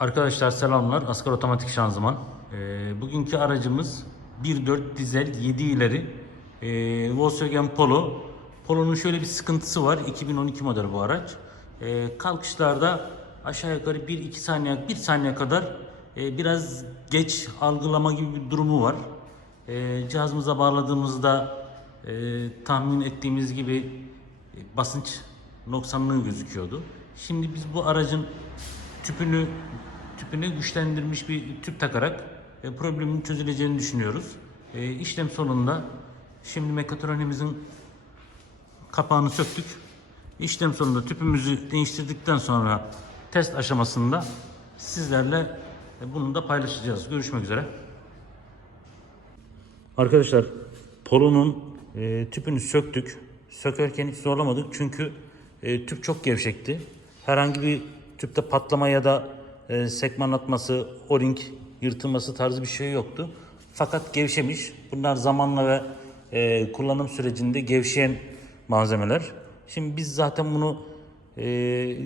Arkadaşlar selamlar. Asgar Otomatik Şanzıman. Ee, bugünkü aracımız 1.4 dizel 7 ileri ee, Volkswagen Polo. Polo'nun şöyle bir sıkıntısı var. 2012 model bu araç. Ee, kalkışlarda aşağı yukarı 1-2 saniye 1 saniye kadar ee, biraz geç algılama gibi bir durumu var. Ee, cihazımıza bağladığımızda ee, tahmin ettiğimiz gibi e, basınç noksanlığı gözüküyordu. Şimdi biz bu aracın tüpünü tüpüne güçlendirilmiş bir tüp takarak e, problemin çözüleceğini düşünüyoruz. E, işlem sonunda şimdi mekatronimizin kapağını söktük. İşlem sonunda tüpümüzü değiştirdikten sonra test aşamasında sizlerle e, bunu da paylaşacağız. Görüşmek üzere. Arkadaşlar Polo'nun e, tüpünü söktük. Sökerken hiç zorlamadık çünkü e, tüp çok gevşekti. Herhangi bir tüpte patlama ya da e, sekman atması, o-ring yırtılması tarzı bir şey yoktu. Fakat gevşemiş. Bunlar zamanla ve e, kullanım sürecinde gevşeyen malzemeler. Şimdi biz zaten bunu e,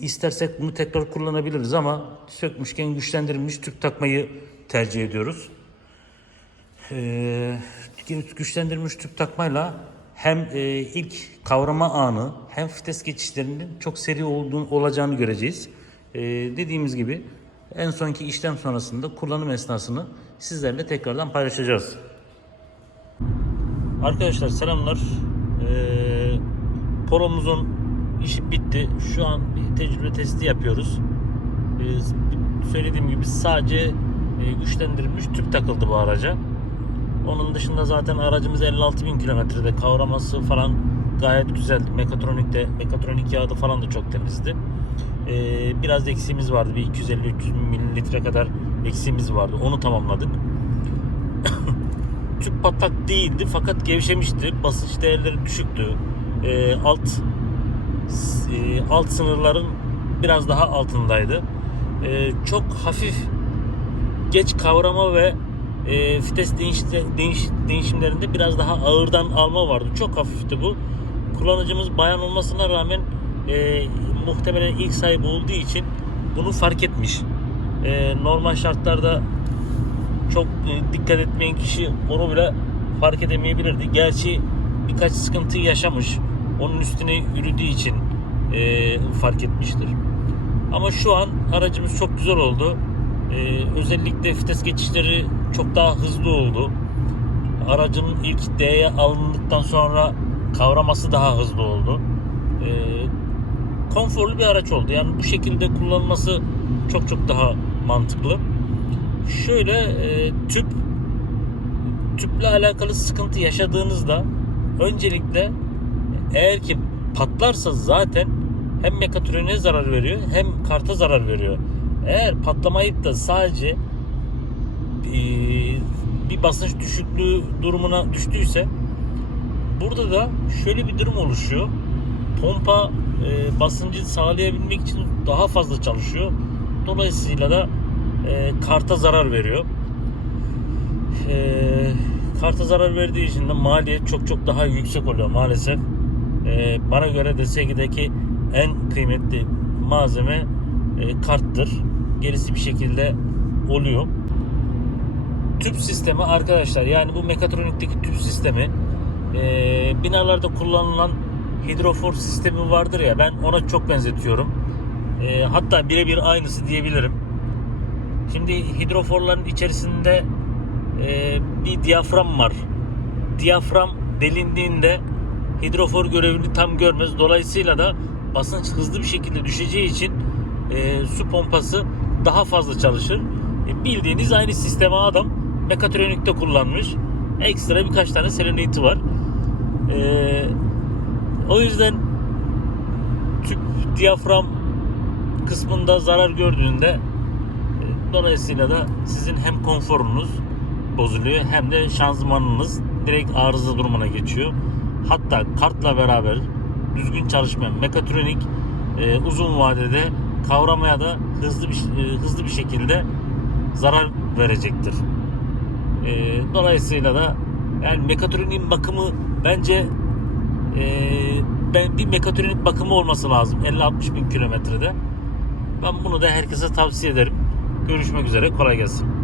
istersek bunu tekrar kullanabiliriz ama sökmüşken güçlendirilmiş tüp takmayı tercih ediyoruz. Ee, güçlendirilmiş tüp takmayla hem e, ilk kavrama anı hem vites geçişlerinin çok seri olduğunu, olacağını göreceğiz. Ee, dediğimiz gibi en sonki işlem sonrasında kullanım esnasını sizlerle tekrardan paylaşacağız. Arkadaşlar selamlar. Ee, Polo'muzun işi bitti. Şu an bir tecrübe testi yapıyoruz. Ee, söylediğim gibi sadece e, güçlendirilmiş tüp takıldı bu araca. Onun dışında zaten aracımız 56 bin kilometrede kavraması falan gayet güzeldi. Mekatronikte, mekatronik yağı da falan da çok temizdi. Ee, biraz eksiğimiz vardı. Bir 250-300 mililitre kadar eksiğimiz vardı. Onu tamamladık. Tüp patlak değildi fakat gevşemişti. Basınç değerleri düşüktü. Ee, alt e, alt sınırların biraz daha altındaydı. Ee, çok hafif geç kavrama ve e, vites değiş, değiş, değişimlerinde biraz daha ağırdan alma vardı. Çok hafifti bu. Kullanıcımız bayan olmasına rağmen e, muhtemelen ilk sahibi olduğu için bunu fark etmiş. E, normal şartlarda çok e, dikkat etmeyen kişi onu bile fark edemeyebilirdi. Gerçi birkaç sıkıntı yaşamış. Onun üstüne yürüdüğü için e, fark etmiştir. Ama şu an aracımız çok güzel oldu. Ee, özellikle vites geçişleri çok daha hızlı oldu. Aracın ilk D'ye alındıktan sonra kavraması daha hızlı oldu. Ee, konforlu bir araç oldu. Yani bu şekilde kullanılması çok çok daha mantıklı. Şöyle e, tüp tüple alakalı sıkıntı yaşadığınızda öncelikle eğer ki patlarsa zaten hem mekatroniğe zarar veriyor hem karta zarar veriyor. Eğer patlamayıp da sadece e, bir basınç düşüklüğü durumuna düştüyse burada da şöyle bir durum oluşuyor. Pompa e, basıncı sağlayabilmek için daha fazla çalışıyor. Dolayısıyla da e, karta zarar veriyor. E, karta zarar verdiği için de maliyet çok çok daha yüksek oluyor maalesef. E, bana göre DSG'deki en kıymetli malzeme e, karttır. Gerisi bir şekilde oluyor. Tüp sistemi arkadaşlar yani bu mekatronikteki tüp sistemi e, binalarda kullanılan hidrofor sistemi vardır ya ben ona çok benzetiyorum. E, hatta birebir aynısı diyebilirim. Şimdi hidroforların içerisinde e, bir diyafram var. Diyafram delindiğinde hidrofor görevini tam görmez. Dolayısıyla da basınç hızlı bir şekilde düşeceği için e, su pompası daha fazla çalışır. E, bildiğiniz aynı sistemi adam mekatronikte kullanmış. Ekstra birkaç tane seleniti var. E, o yüzden tüp diyafram kısmında zarar gördüğünde e, dolayısıyla da sizin hem konforunuz bozuluyor hem de şanzımanınız direkt arıza durumuna geçiyor. Hatta kartla beraber düzgün çalışmayan mekatronik e, uzun vadede kavramaya da hızlı bir e, hızlı bir şekilde zarar verecektir. E, dolayısıyla da yani mekatroniğin bakımı bence e, ben bir mekatronik bakımı olması lazım 50-60 bin kilometrede. Ben bunu da herkese tavsiye ederim. Görüşmek üzere. Kolay gelsin.